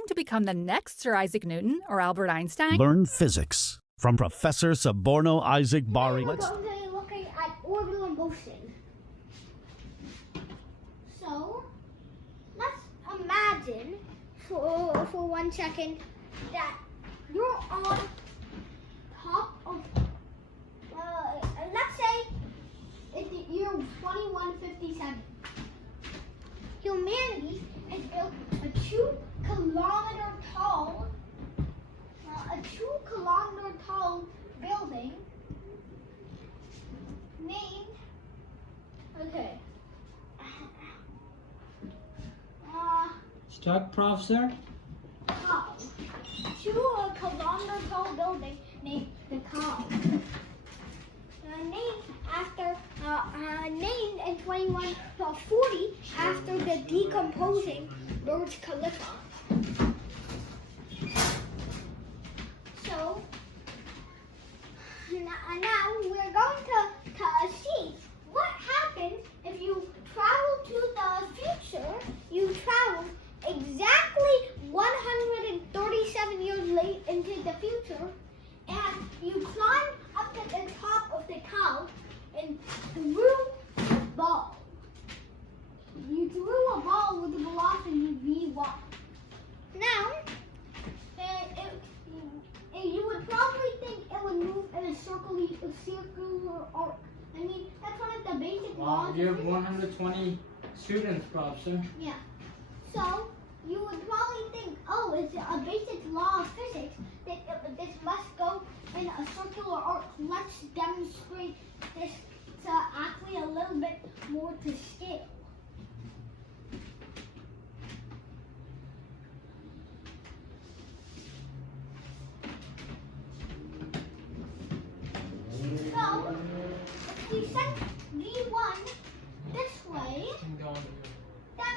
dream to become the next Sir Isaac Newton or Albert Einstein? Learn physics from Professor Suborno Isaac Bari. We're going to be looking at orbital motion. So, let's imagine for 1 second that you're on top of, let's say it's the year 2157. Humanity has built a 2-kilometer tall building named, Start, Prof, sir. 2-kilometer tall building named the Cow. Named in 2140 after the decomposing Burj Khalifa. So now we're going to see what happens if you travel to the future. You travel exactly 137 years late into the future, and you climb up to the top of the cow and threw a ball. You threw a ball with a velocity v1. Now, you would probably think it would move in a circular arc. I mean, that's one of the basic laws. You have 120 students, Prof, sir. Yeah. So, you would probably think, oh, it's a basic law of physics that this must go in a circular arc. Let's demonstrate this actually a little bit more to scale. So, if we send V1 this way, then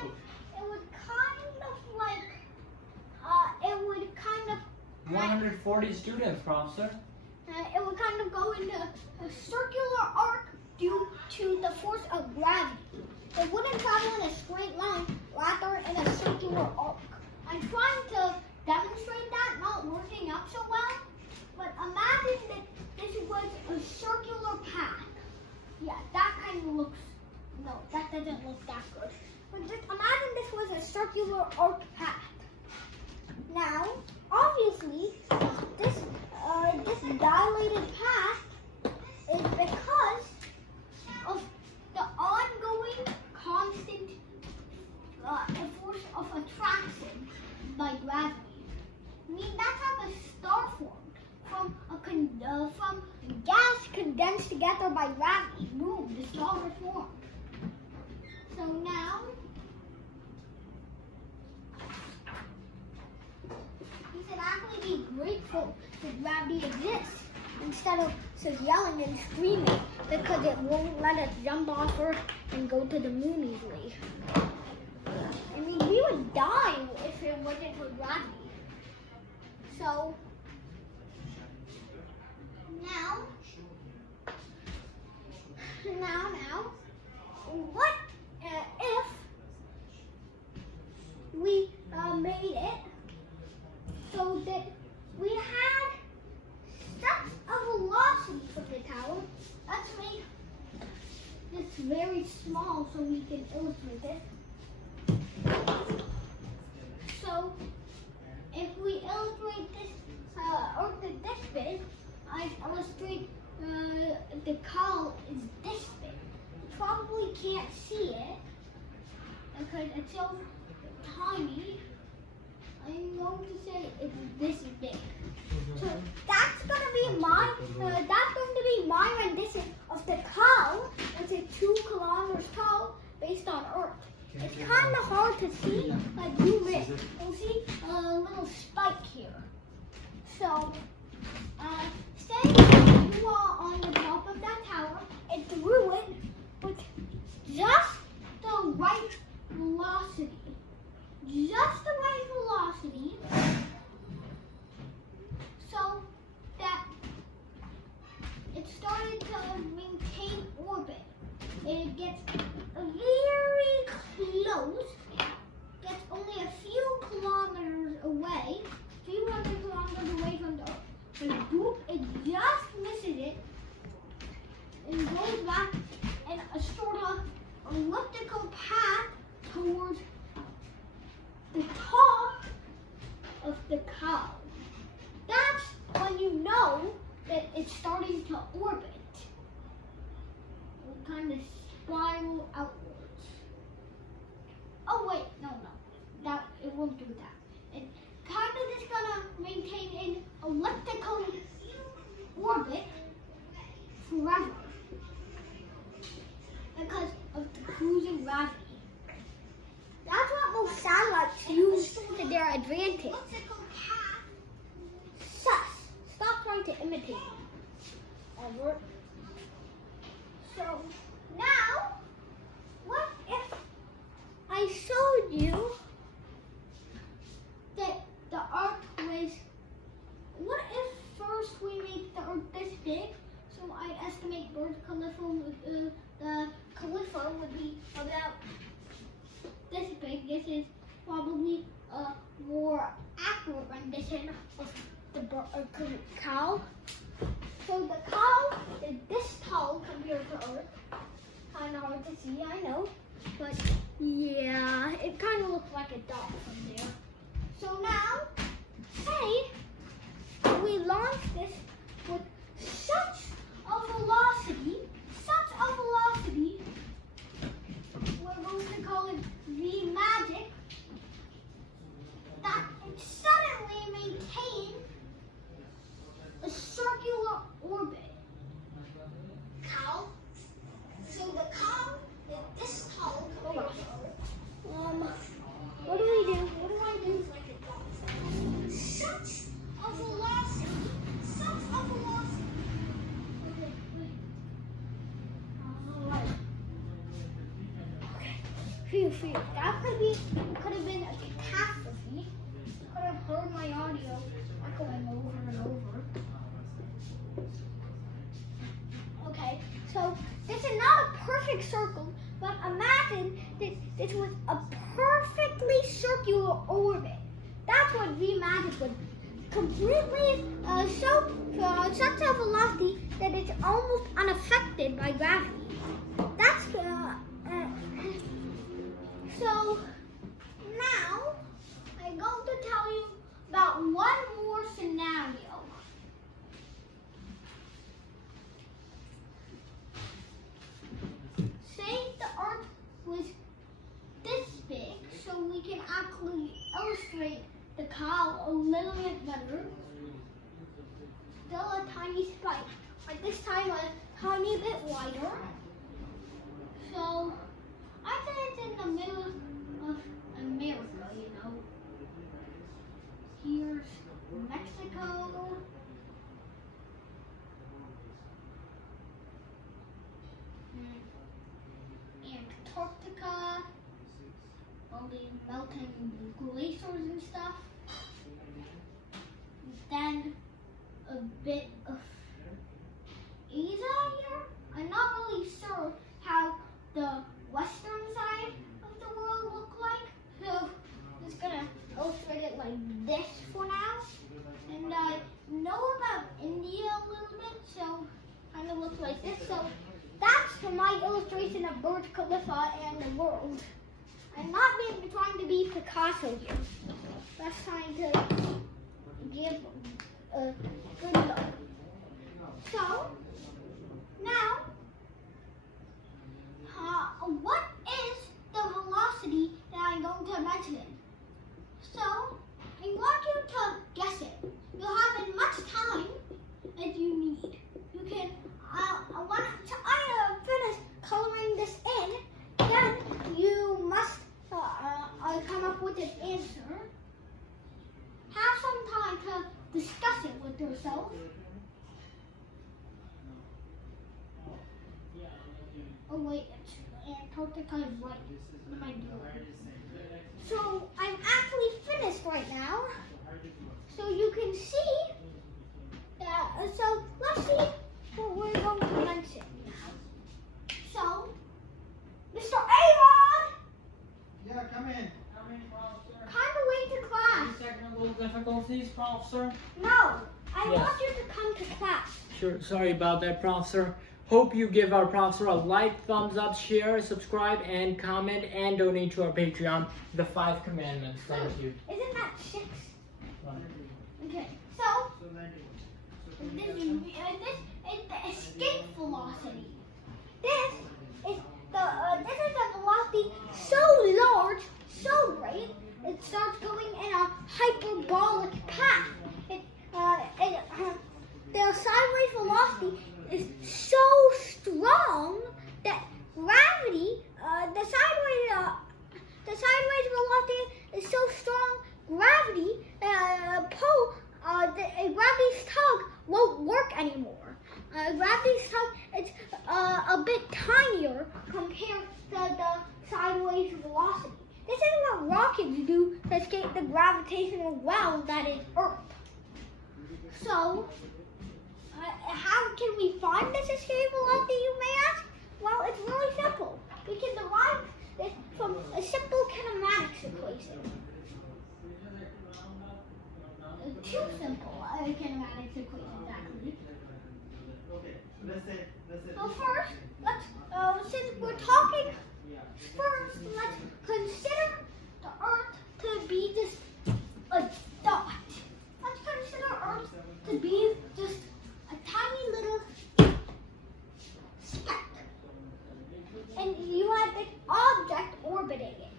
it would kind of 140 students, Prof, sir. It would kind of go into a circular arc due to the force of gravity. It wouldn't travel in a straight line, rather in a circular arc. I'm trying to demonstrate that, not working out so well, but imagine that this was a circular path. Yeah, that kind of looks, no, that doesn't look that good. But just imagine this was a circular arc path. Now, obviously, this dilated path is because of the ongoing constant force of attraction by gravity. I mean, that's how the star formed from gas condensed together by gravity. Boom, the star was formed. So now, you should actually be grateful that gravity exists instead of just yelling and screaming because it won't let us jump off Earth and go to the moon easily. I mean, we would die if it wasn't for gravity. So, now, what if we made it so that we had such a velocity for the tower? Let's make this very small so we can illustrate it. So, if we illustrate this Earth is this big, I illustrate the cow is this big. You probably can't see it because it's so tiny. I'm going to say it's this big. So that's going to be my rendition of the cow, which is 2 kilometers tall, based on Earth. It's kind of hard to see, but zoom in. You'll see a little spike here. So, say you are on the top of that tower and threw it with just the right velocity. Just the right velocity, so that it started to maintain orbit. It gets very close, gets only a few kilometers away. the cow. That's when you know that it's starting to orbit. It will kind of spiral outwards. Oh wait, no. That it won't do that. It kind of is gonna maintain an elliptical orbit forever because of the cruising gravity. That's what most satellites use to their advantage. Sus, stop trying to imitate me. Over. So now, what if I showed you that the Earth was, what if first we make the Earth this big, so I estimate Burj Khalifa would, the Khalifa would be about this big. This is probably a more accurate rendition of the cow. So the cow is this tall compared to Earth. Kind of hard to see, I know, but yeah, it kind of looks like a dot from there. So now, say we launch this with such a velocity, we're going to call it V-magic, that it suddenly maintains a circular orbit. Cow. So the cow is this tall. What do we do? What do I do? Such a velocity. Okay, wait. Alright. Okay. Phew. That could have been a catastrophe. Could have heard my audio echoing over and over. Okay, so this is not a perfect circle, but imagine that this was a perfectly circular orbit. That's what V-magic would be. Completely such a velocity that it's almost unaffected by gravity. That's so now I'm going to tell you about one more scenario. Say the Earth was this big, so we can actually illustrate the cow a little bit better. Still a tiny spike, but this time a tiny bit wider. So I say it's in the middle of America, you know. Here's Mexico. Antarctica, all the melting glaciers and stuff. Then a bit of Asia here. I'm not really sure how the western side of the world look like, so I'm just gonna illustrate it like this for now. And I know about India a little bit, so kind of looks like this. So that's for my illustration of Burj Khalifa and the world. I'm not trying to be Picasso here. That's trying to give a good look. So now, what is the velocity that I'm going to mention? So I want you to guess it. You'll have as much time as you need. You can. I want to finish coloring this in. Then you must come up with an answer. Have some time to discuss it with yourself. Oh wait, Antarctica is right. What am I doing? So I'm actually finished right now. So you can see that. So let's see what we're going to mention. So, Mr. Aaron! Yeah, come in. Come in, Professor. Kind of late to class. Any technical difficulties, Professor? No, I Yes. want you to come to class. Sure, sorry about that, Professor. Hope you give our Professor a like, thumbs up, share, subscribe, and comment, and donate to our Patreon, The 5 Commandments. Thank you. Isn't that 6? Okay, so this is the escape velocity. This is the velocity so large, so great, it starts going in a hyperbolic path. The sideways velocity is so strong that gravity, the sideways velocity is so strong, gravity's tug won't work anymore. Gravity's tug is a bit tinier compared to the sideways velocity. This is what rockets do to escape the gravitational well that is Earth. So, how can we find this escape velocity, you may ask? Well, it's really simple. We can derive this from a simple kinematics equation. Two simple kinematics equations, actually. So first, since we're talking, let's consider the Earth to be just a dot. Let's consider Earth to be just a tiny little speck. And you have this object orbiting it.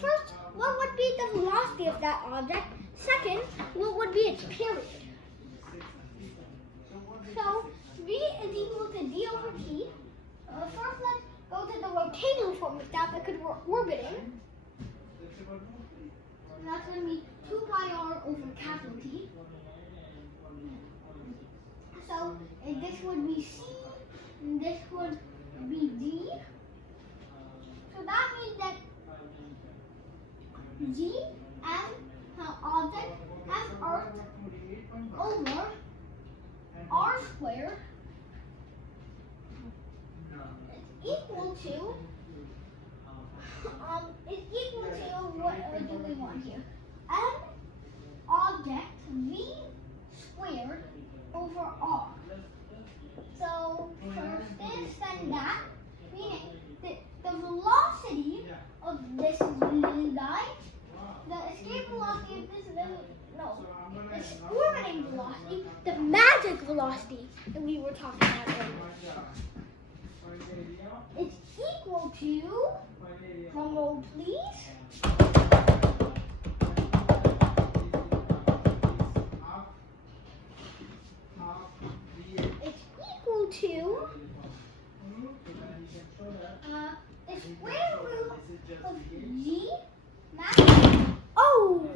First, what would be the velocity of that object? Second, what would be its period? So, V is equal to d over t. First, let's go to the rotating form of that because we're orbiting. And that's going to be 2 pi r over capital T. So, this would be c, and this would be d. So that means that G and object and Earth over r squared is equal to what do we want here? M object v squared over r. So first this and that, meaning the velocity of this guy, the escape velocity of this this orbiting velocity, the magic velocity that we were talking about earlier, it's equal to, drum roll please, it's equal to the square root of g magic. Oh!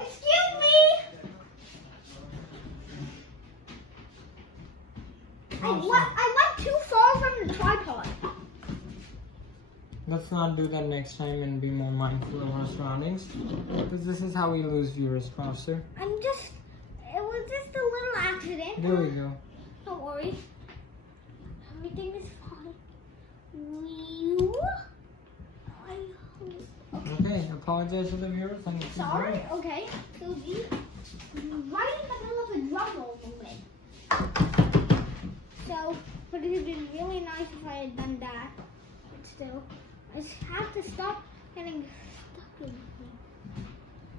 Excuse me! I went too far from the tripod. Let's not do that next time and be more mindful of our surroundings. Because this is how we lose viewers, Professor. It was just a little accident. There we go. Don't worry. Everything is fine. Okay, apologize to the viewers. Sorry, okay. So right in the middle of a drum roll movement. So, but it would have been really nice if I had done that. But still, I just have to stop getting stuck in here.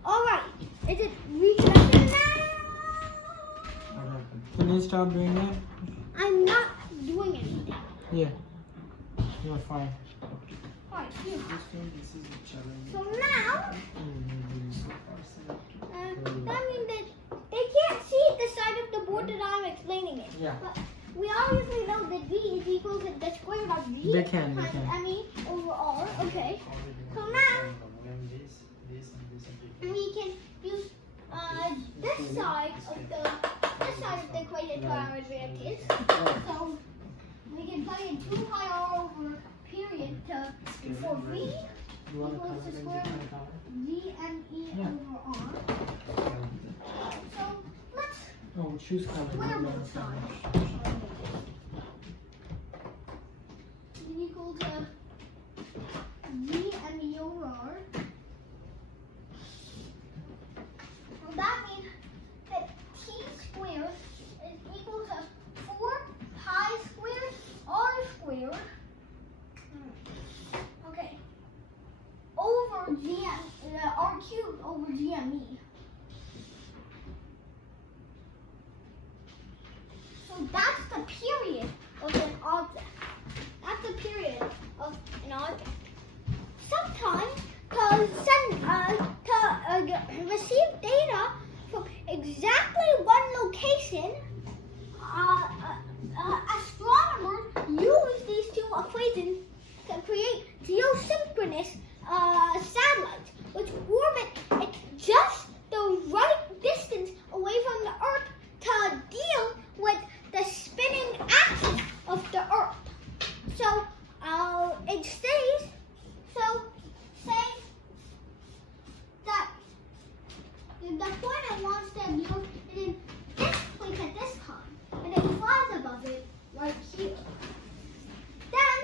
Alright, is it reconnected now? Can you stop doing that? I'm not doing anything. Yeah. You're fine. Alright, here. So now, that means that they can't see the side of the board that I'm explaining it. Yeah. But we obviously know that V is equal to the square of V They can. ME over R. Okay. So now, we can use this side of the equation to our advantage. So we can plug in 2 pi r over period for V equals the square of GME over R. So let's choose color. square both sides. Equal to GME over R. Well, that means that T squared is equal to 4 pi squared R squared. Okay. cubed over GME. So that's the period of an object. That's the period of an object. Sometimes to receive data from exactly one location, astronomers use these two equations to create geosynchronous satellites, which orbit at just the right distance away from the Earth to deal with the spinning axis of the Earth. So it stays. So say that the point I want to be in this place at this time, and it flies above it right here. Then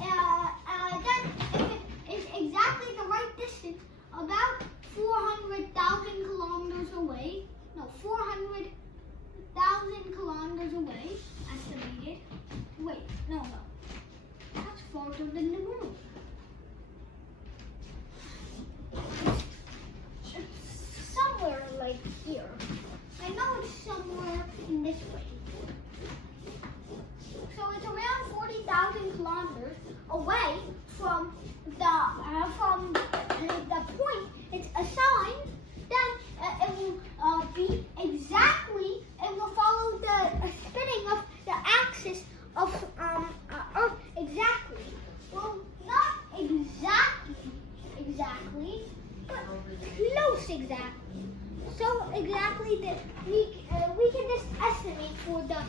if it is exactly the right distance, about 400,000 kilometers away, no, 400,000 kilometers away, estimated. Wait, no, that's farther than the moon. It's somewhere like here. I know it's somewhere in this way. So it's around 40,000 kilometers away from the point it's assigned. Then it will be exactly. It will follow the spinning of the axis of Earth exactly. Well, not exactly, but close exactly. So exactly that we can just estimate for the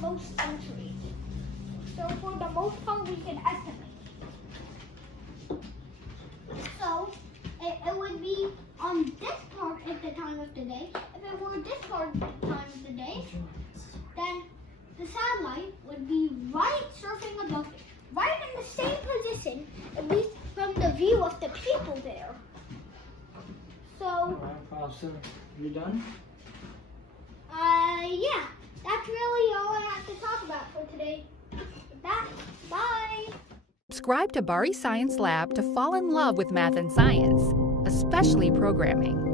most centuries. So for the most part, we can estimate. So it would be on this part at the time of the day. If it were this part at the time of the day, then the satellite would be right surfing above it, right in the same position, at least from the view of the people there. So, Alright, Professor, you done? yeah, that's really all I have to talk about for today. With that, bye. Subscribe to Bari Science Lab to fall in love with math and science, especially programming.